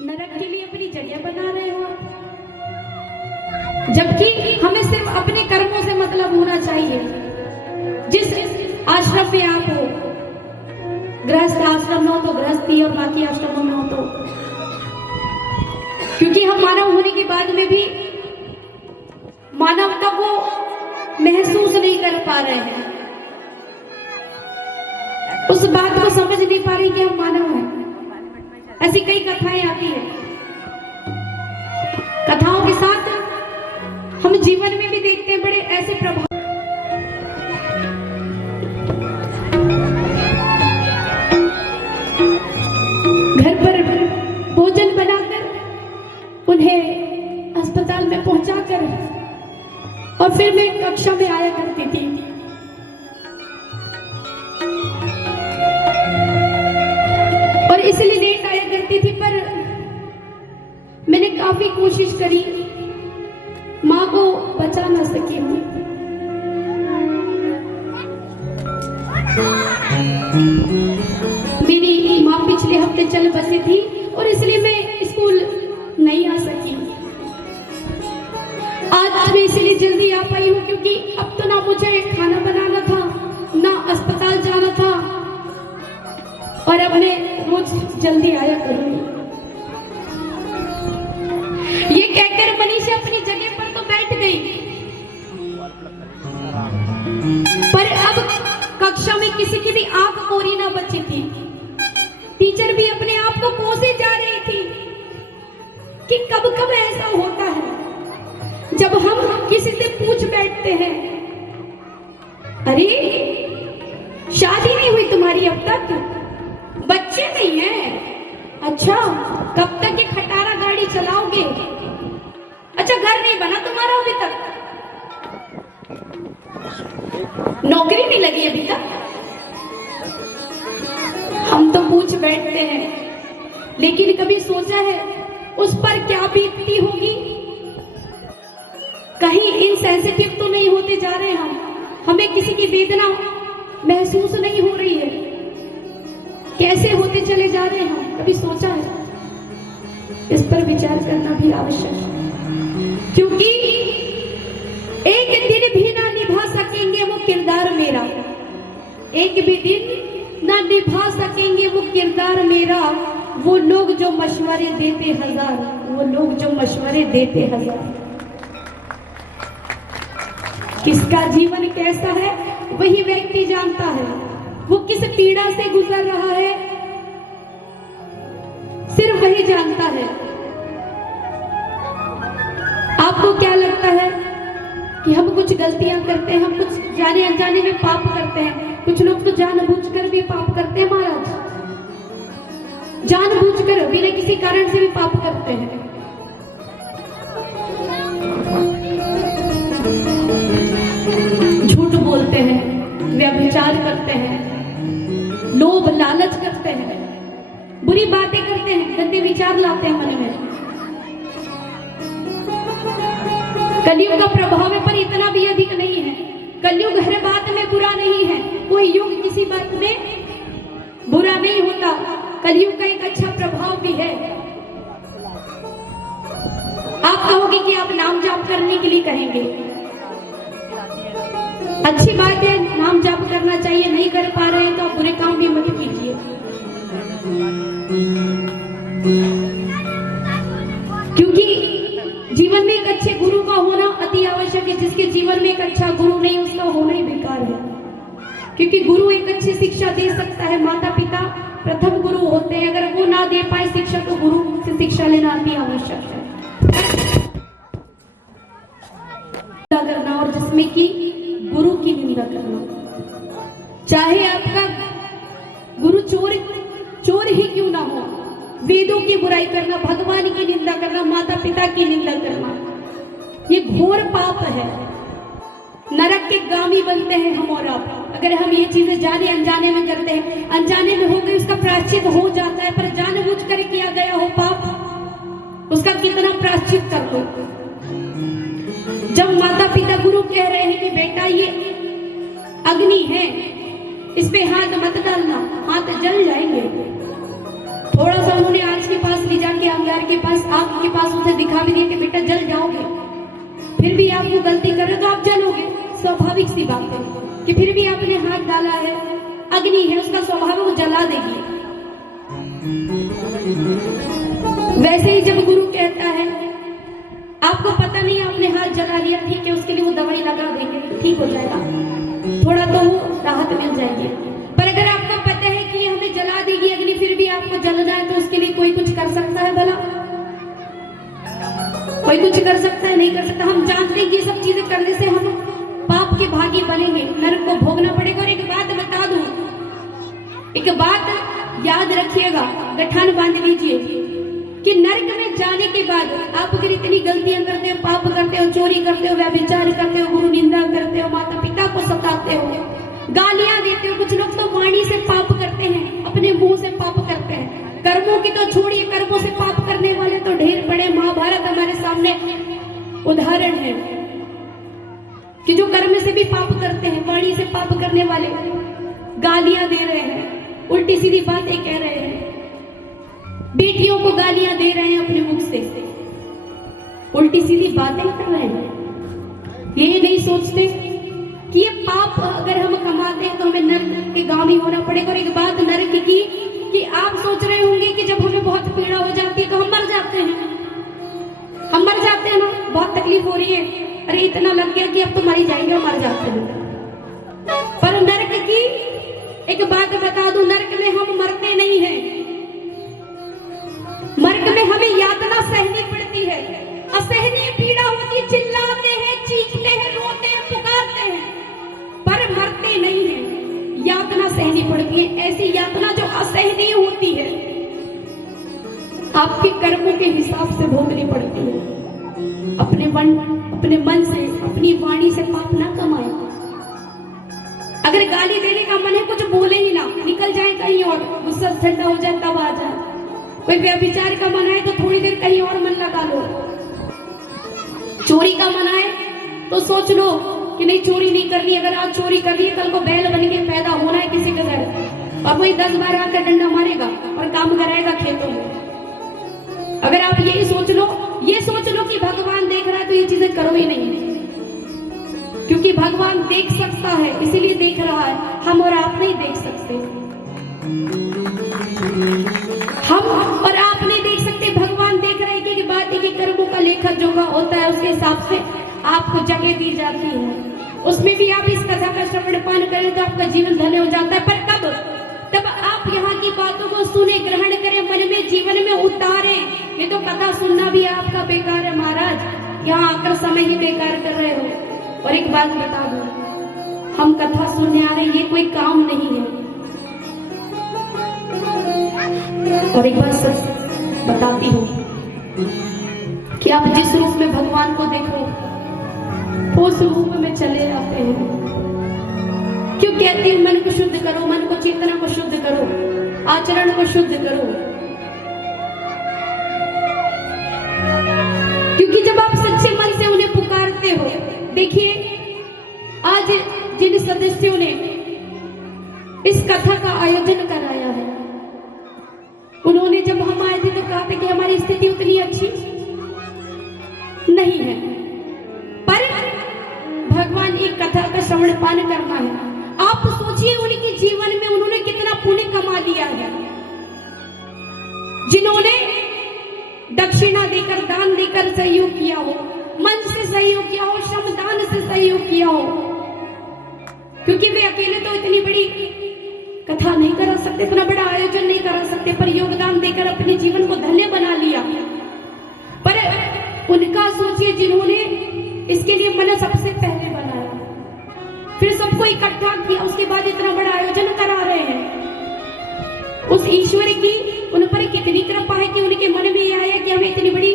नरक के लिए अपनी जगह बना रहे हो, जबकि हमें सिर्फ अपने कर्मों से मतलब होना चाहिए। जिस आश्रम में आप हो, गृहस्थ आश्रम में हो तो गृहस्थी, और बाकी आश्रमों में हो तो, क्योंकि हम मानव होने के बाद में भी मानवता को महसूस नहीं कर पा रहे हैं, उस बात को समझ नहीं पा रहे कि हम मानव हैं। ऐसी कई कथाएं आती है, कथाओं के साथ हम जीवन में भी देखते हैं बड़े ऐसे प्रभाव। घर पर भोजन बनाकर उन्हें अस्पताल में पहुंचाकर और फिर मैं कक्षा में आया करती थी। और इसलिए लेट आया करती थी, पर मैंने काफी कोशिश करी, माँ को बचा ना सकी हूँ। मेरी माँ पिछले हफ्ते चल बसी थी और इसलिए मैं स्कूल नहीं आ सकी। आज मैं इसलिए जल्दी आ पाई हूँ क्योंकि अब तो ना मुझे खाना बनाना था, ना अस्पताल जाना था, और अब मैं रोज जल्दी आया करूंगी। ये कहकर मनीषा अपनी जगह पर तो बैठ गई, पर अब कक्षा में किसी की भी आंख कोरी ना बची थी। टीचर भी अपने आप को कोसे जा रही थी कि कब कब ऐसा होता है जब हम किसी से पूछ बैठते हैं, अरे शादी नहीं हुई तुम्हारी अब तक, बच्चे नहीं हैं, अच्छा कब तक ये खटारा गाड़ी चलाओगे, अच्छा घर नहीं बना तुम्हारा अभी तक, नौकरी नहीं लगी अभी तक। हम तो पूछ बैठते हैं, लेकिन कभी सोचा है उस पर क्या बीतती होगी? कहीं इनसेंसिटिव तो नहीं होते जा रहे हम, हमें किसी की वेदना महसूस नहीं हो रही है, कैसे होते चले जा रहे हैं हम? कभी सोचा है? इस पर विचार करना भी आवश्यक है, क्योंकि एक दिन भी ना निभा सकेंगे वो किरदार मेरा, एक भी दिन ना निभा सकेंगे वो किरदार मेरा। वो लोग जो मशवरे देते हजार, वो लोग जो मशवरे देते हजार। किसका जीवन कैसा है वही व्यक्ति जानता है, वो किस पीड़ा से गुजर रहा है सिर्फ वही जानता है। आपको क्या लगता है कि हम कुछ गलतियां करते हैं, हम कुछ जाने अनजाने में पाप करते हैं? कुछ लोग तो जानबूझकर भी पाप करते हैं महाराज, जानबूझकर बिना किसी कारण से भी पाप करते हैं। झूठ बोलते हैं, व्यभिचार करते हैं, लोभ लालच करते हैं, बुरी बातें करते हैं, गंदे विचार लाते हैं मन में। कलयुग का प्रभाव है, पर इतना भी अधिक नहीं है। कलयुग हर बात में बुरा नहीं है, कोई युग किसी बात में बुरा नहीं होता। कलयुग का एक अच्छा प्रभाव भी है। आप कहोगे कि आप नाम जाप करने के लिए कहेंगे, अच्छी बात है, नाम जाप करना चाहिए, नहीं कर पा रहे हैं तो आप बुरे काम भी मत कीजिए। क्योंकि जीवन में एक अच्छे गुरु का होना अति आवश्यक है। जिसके जीवन में एक अच्छा गुरु नहीं, उसका होना ही बेकार है। क्योंकि गुरु एक अच्छी शिक्षा दे सकता है, माता पिता प्रथम गुरु होते हैं, अगर वो ना दे पाए शिक्षा तो गुरु से शिक्षा लेना अति आवश्यक है। करना और जिसमें कि गुरु की निंदा करना, चाहे आपका गुरु चोर ही क्यों ना हो, वेदों की बुराई करना, भगवान की निंदा करना, माता पिता की निंदा करना, ये घोर पाप है। नरक के गामी बनते हैं हम और आप अगर हम ये चीजें जाने अनजाने में करते हैं। अनजाने में हो गई उसका प्रायश्चित हो जाता है, पर जानबूझ कर किया गया हो पाप, उसका कितना प्रायश्चित कर दो। जब माता पिता गुरु कह रहे हैं कि बेटा ये अग्नि है, इस पे हाथ मत डालना, हाथ जल जाएंगे, थोड़ा सा उन्होंने आंच के पास ले जाके फिर भी आप वो गलती कर रहे हो तो आप जलोगे, स्वाभाविक सी बात है कि फिर भी आपने हाथ डाला है, अग्नि है, उसका स्वभाव वो जला देगी। वैसे ही जब गुरु कहता है आपको पता नहीं आपने हाथ जला लिया, ठीक है, उसके लिए वो दवाई लगा देंगे, ठीक हो जाएगा, थोड़ा तो वो राहत मिल जाएगी। पर अगर आपको पता है कि हमें जला देगी अग्नि, फिर भी आपको जल जाए, तो उसके लिए कोई कुछ कर सकता है भला? कोई कुछ कर सकता है? नहीं कर सकता। हम जानते हैं कि ये सब चीजें करने से हम पाप के भागी बनेंगे, नरक को भोगना पड़ेगा। और एक बात बता दूं, एक बात याद रखिएगा, गठान बांध लीजिए कि नरक में जाने के बाद आप अगर इतनी गलतियां करते हो, पाप करते हो, चोरी करते हो, व्यभिचार करते हो, गुरु निंदा करते हो, माता पिता को सताते हो, गालियां देते हो, कुछ लोग तो वाणी से पाप करते हैं, अपने मुंह से पाप करते हैं। कर्मों की तो छोड़िए, कर्मों से पाप करने वाले तो ढेर बड़े, महाभारत हमारे सामने उदाहरण है कि जो कर्म से भी पाप करते हैं, वाणी से पाप करने वाले गालियां दे रहे हैं, उल्टी सीधी बातें कह रहे हैं, बेटियों को गालियां दे रहे हैं अपने मुख से, उल्टी सीधी बातें कर रहे हैं। ये नहीं सोचते कि ये पाप अगर हम कमाते हैं तो हमें नरक के गामी होना पड़ेगा। और एक बात नरक की कि आप सोच रहे होंगे कि जब हमें बहुत पीड़ा हो जाती है तो हम मर जाते हैं, हम मर जाते हैं ना, बहुत तकलीफ हो रही है, अरे इतना लग गया कि अब तो मर ही जाएंगे और मर जाते हैं। पर नरक की एक बात बता दूं, नरक में हम मरते नहीं हैं, नरक में हमें यातना सहनी पड़ती है, असहनीय पीड़ा होती है, चिल्लाते हैं, चीखते हैं, रोते हैं, पुकारते हैं, पर मरते नहीं हैं, यातना सहनी पड़ती है। ऐसी यातना जो असहनीय होती है, आपके कर्मों के हिसाब से भोगनी पड़ती है। अपने मन से, अपनी वाणी से पाप ना कमाए। अगर गाली देने का मन है, कुछ बोले ही ना, निकल जाए कहीं और, गुस्सा ठंडा हो जाए तब आ जाए। कोई व्यभिचार का मन आए तो थोड़ी देर कहीं और मन लगा लो, चोरी का मन आए तो सोच लो कि नहीं चोरी नहीं करनी, अगर आज चोरी कर ली कल को बैल बन के पैदा होना है किसी के घर, और कोई 10-12 आकर डंडा मारेगा और काम कराएगा खेतों में। अगर आप यही सोच लो, ये सोच लो कि भगवान देख रहा है, तो ये चीजें करो ही नहीं, क्योंकि भगवान देख सकता है, इसीलिए देख रहा है, हम और आप नहीं देख सकते, हम और आप नहीं देख सकते, भगवान देख रहे हैं। कि बात है कि कर्मों का लेखा जोखा होता है, उसके हिसाब से आपको जगह दी जाती है, उसमें भी आप इस कथा का श्रवण पान करें तो आपका जीवन धन्य हो जाता है। पर कब? तब आप यहाँ की बातों को सुने, ग्रहण करें, मन में, जीवन में उतारें। ये तो कथा सुनना भी आपका बेकार है महाराज, यहाँ आकर समय ही बेकार कर रहे हो। और एक बात बता दूं, हम कथा सुनने आ रहे हैं, ये कोई काम नहीं है। और एक बात सच बताती हूँ कि आप जिस रूप में भगवान को देखो, उस रूप में चले जाते हैं। क्यों कहते हैं मन को शुद्ध करो, मन को, चेतना को शुद्ध करो, आचरण को शुद्ध करो? क्योंकि जब आप सच्चे मन से उन्हें पुकारते हो, देखिए आज जिन सदस्यों ने इस कथा का आयोजन कराया है, उन्होंने जब हम आए थे तो कहा था कि हमारी स्थिति उतनी अच्छी नहीं है, पर भगवान एक कथा का श्रवण पान करना है। आप सोचिए उनके जीवन में उन्होंने कितना पुण्य कमा लिया है, जिन्होंने दक्षिणा देकर, दान देकर सहयोग किया हो, मन से सहयोग किया हो, श्रमदान से सहयोग किया हो, क्योंकि वे अकेले तो इतनी बड़ी कथा नहीं करा सकते, इतना बड़ा आयोजन नहीं करा सकते, पर योगदान देकर अपने जीवन को धन्य बना लिया। पर उनका सोचिए जिन्होंने इसके लिए मन सबसे पहले बनाया, फिर सबको इकट्ठा किया, उसके बाद इतना बड़ा आयोजन करा रहे हैं। उस ईश्वर की उन पर कितनी कृपा है कि उनके मन में यह आया कि हमें इतनी बड़ी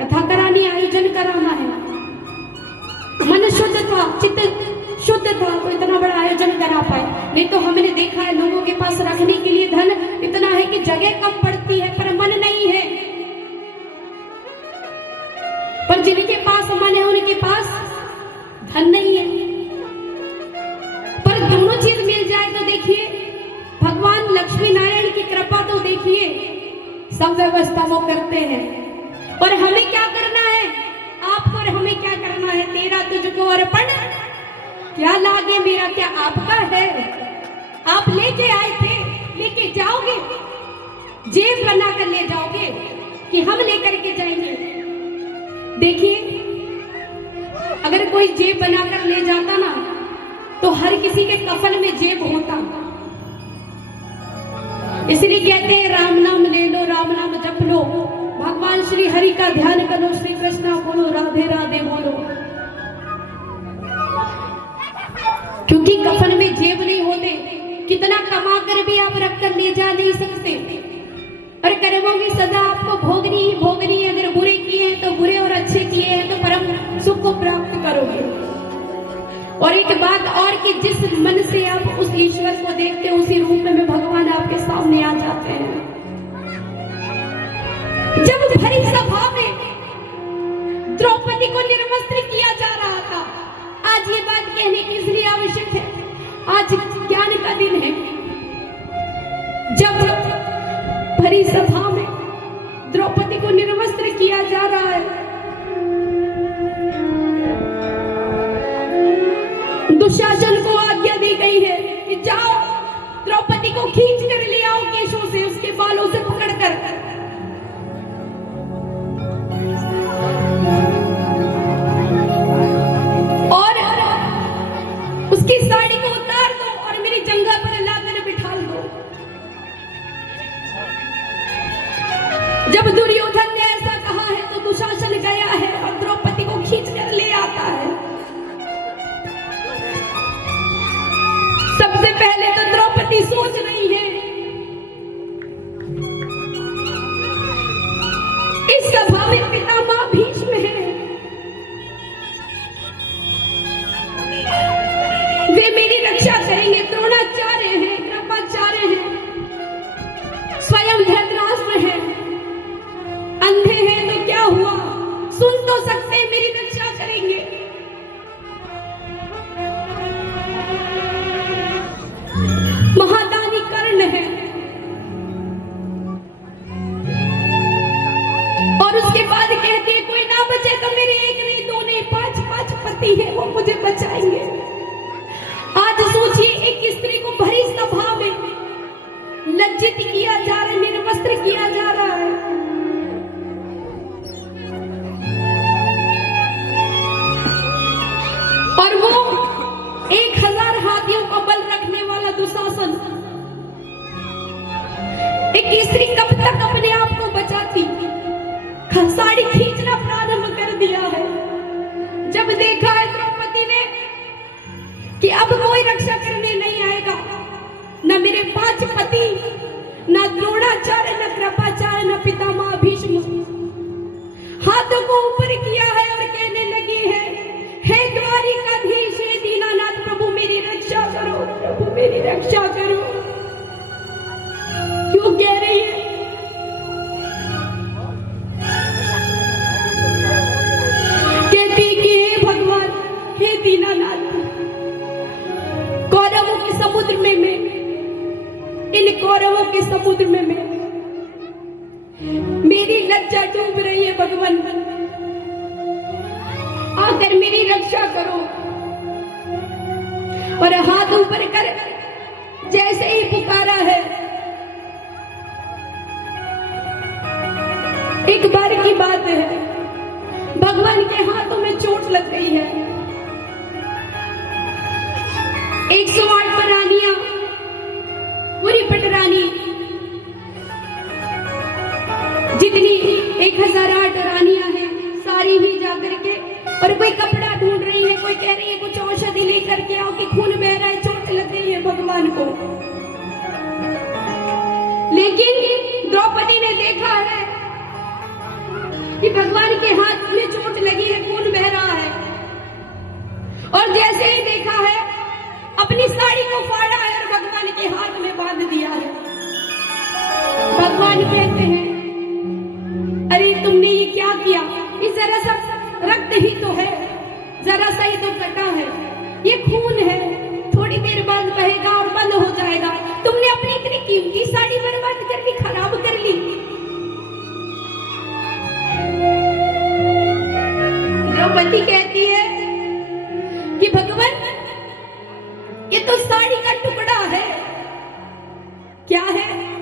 कथा करानी, आयोजन कराना है। मन शुद्ध था, चित्त शुद्ध था, तो इतना बड़ा आयोजन करा पाए। नहीं तो हमने देखा है लोगों के पास रखने के लिए धन इतना है कि जगह कम पड़ती है, पर मन नहीं है। पर जिनके पास मन है उनके पास धन नहीं है। पर दोनों चीज मिल जाए तो देखिए भगवान लक्ष्मी नारायण की कृपा, तो देखिए सब व्यवस्था वो करते हैं। और हमें क्या करना है? आपको पर हमें क्या करना है? तेरा तुझको अर्पण क्या लागे मेरा क्या आपका है? आप लेके आए थे, लेके जाओगे, जेब बना कर ले जाओगे कि हम लेकर के जाएंगे? देखिए, अगर कोई जेब बनाकर ले जाता ना तो हर किसी के कफन में जेब होता। इसलिए कहते हैं राम नाम ले लो, राम नाम जप लो, भगवान श्री हरि का ध्यान करो, श्री कृष्णा बोलो, राधे राधे बोलो। क्योंकि कफन में जेब नहीं होते, कितना कमा कर भी आप रख कर ले जा नहीं सकते। और कर्मों की सजा आपको भोगनी ही भोगनी है। अगर बुरे किए हैं तो बुरे और अच्छे किए हैं तो परम सुख को प्राप्त करोगे। और एक बात और कि जिस मन से आप उस ईश्वर को देखते हो उसी रूप में भगवान आपके सामने आ जाते हैं। जब भरी सभा में द्रौपदी को निर्वस्त्र किया जा रहा था, आज ये बात कहने की इसलिए आवश्यक है, आज ज्ञान का दिन है। जब भरी सभा में द्रौपदी को निर्वस्त्र किया जा रहा है, दुशासन को आज्ञा दी गई है कि जाओ द्रौपदी को खींच कर ले आओ केशों से, उसके बालों से पकड़कर। और उसकी साड़ी को उतार दो और मेरी जंघा पर लाकर बिठा दो। जब दुर्योधन ने ऐसा कहा है तो दुशासन गया है और द्रौपदी को खींच कर ले आता है। सबसे पहले तो द्रौपदी सोच रही है, इस सभा में पितामह भीष्म है, वे मेरी रक्षा करेंगे। द्रोणाचार्य है, कृपाचार्य है, स्वयं धृतराष्ट्र है, अंधे हैं तो क्या हुआ, सुन तो सकते हैं, मेरी रक्षा करेंगे। महादानी कर्ण है और उसके बाद कहती है कोई ना बचे तो मेरे एक नहीं दो नहीं पांच पति है वो मुझे बचाएंगे। आज सोचिए, एक स्त्री को भरी सभा में लज्जित किया जा रहा है, निर्वस्त्र किया जा रहा है। और वो 1000 हाथियों का बल रखने वाला दुशासन, एक स्त्री कब तक अपने आप को बचाती? साड़ी खींचना प्रारंभ कर दिया है। जब देखा है द्रौपदी ने कि अब कोई रक्षा करने नहीं आएगा, न मेरे 5 पति, न द्रोणाचार्य, न कृपाचार्य, न पितामह भीष्म, हाथों को ऊपर किया है और कहने लगी है, हे द्वारिकाधीश, हे दीनानाथ, प्रभु मेरी रक्षा करो, प्रभु मेरी रक्षा करो। क्यों कह रही है? कहती कि हे भगवान, हे दीनानाथ, कौरवों के समुद्र में मैं, इन कौरवों के समुद्र में मैं, मेरी लज्जा डूब रही है। भगवान आकर मेरी रक्षा करो। और हाथ ऊपर कर जैसे ही पुकारा है, एक बार की बात है, भगवान के हाथों में चोट लग गई है। 108 रानियां, पूरी पटरानी, जितनी 1008 रानियां हैं, सारी ही जाकर के, और कोई कपड़ा ढूंढ रही है, कोई कह रही है कुछ औषधि लेकर के आओ कि खून बह रहा है, चोट लग गई है भगवान को। लेकिन द्रौपदी ने देखा है कि भगवान के हाथ में चोट लगी है, खून बह रहा है, और जैसे ही देखा है अपनी साड़ी को फाड़ा है और भगवान के हाथ में बांध दिया है। भगवान कहते हैं, अरे तुमने ये क्या किया? इस जरा सा रक्त ही तो है, जरा सा ही तो कटा है, ये खून है, थोड़ी देर बाद बहेगा और बंद हो जाएगा। तुमने अपनी इतनी कीमती साड़ी बर्बाद कर ली, खराब कर ली। द्रौपदी कहती है कि भगवान ये तो साड़ी का टुकड़ा है। क्या है?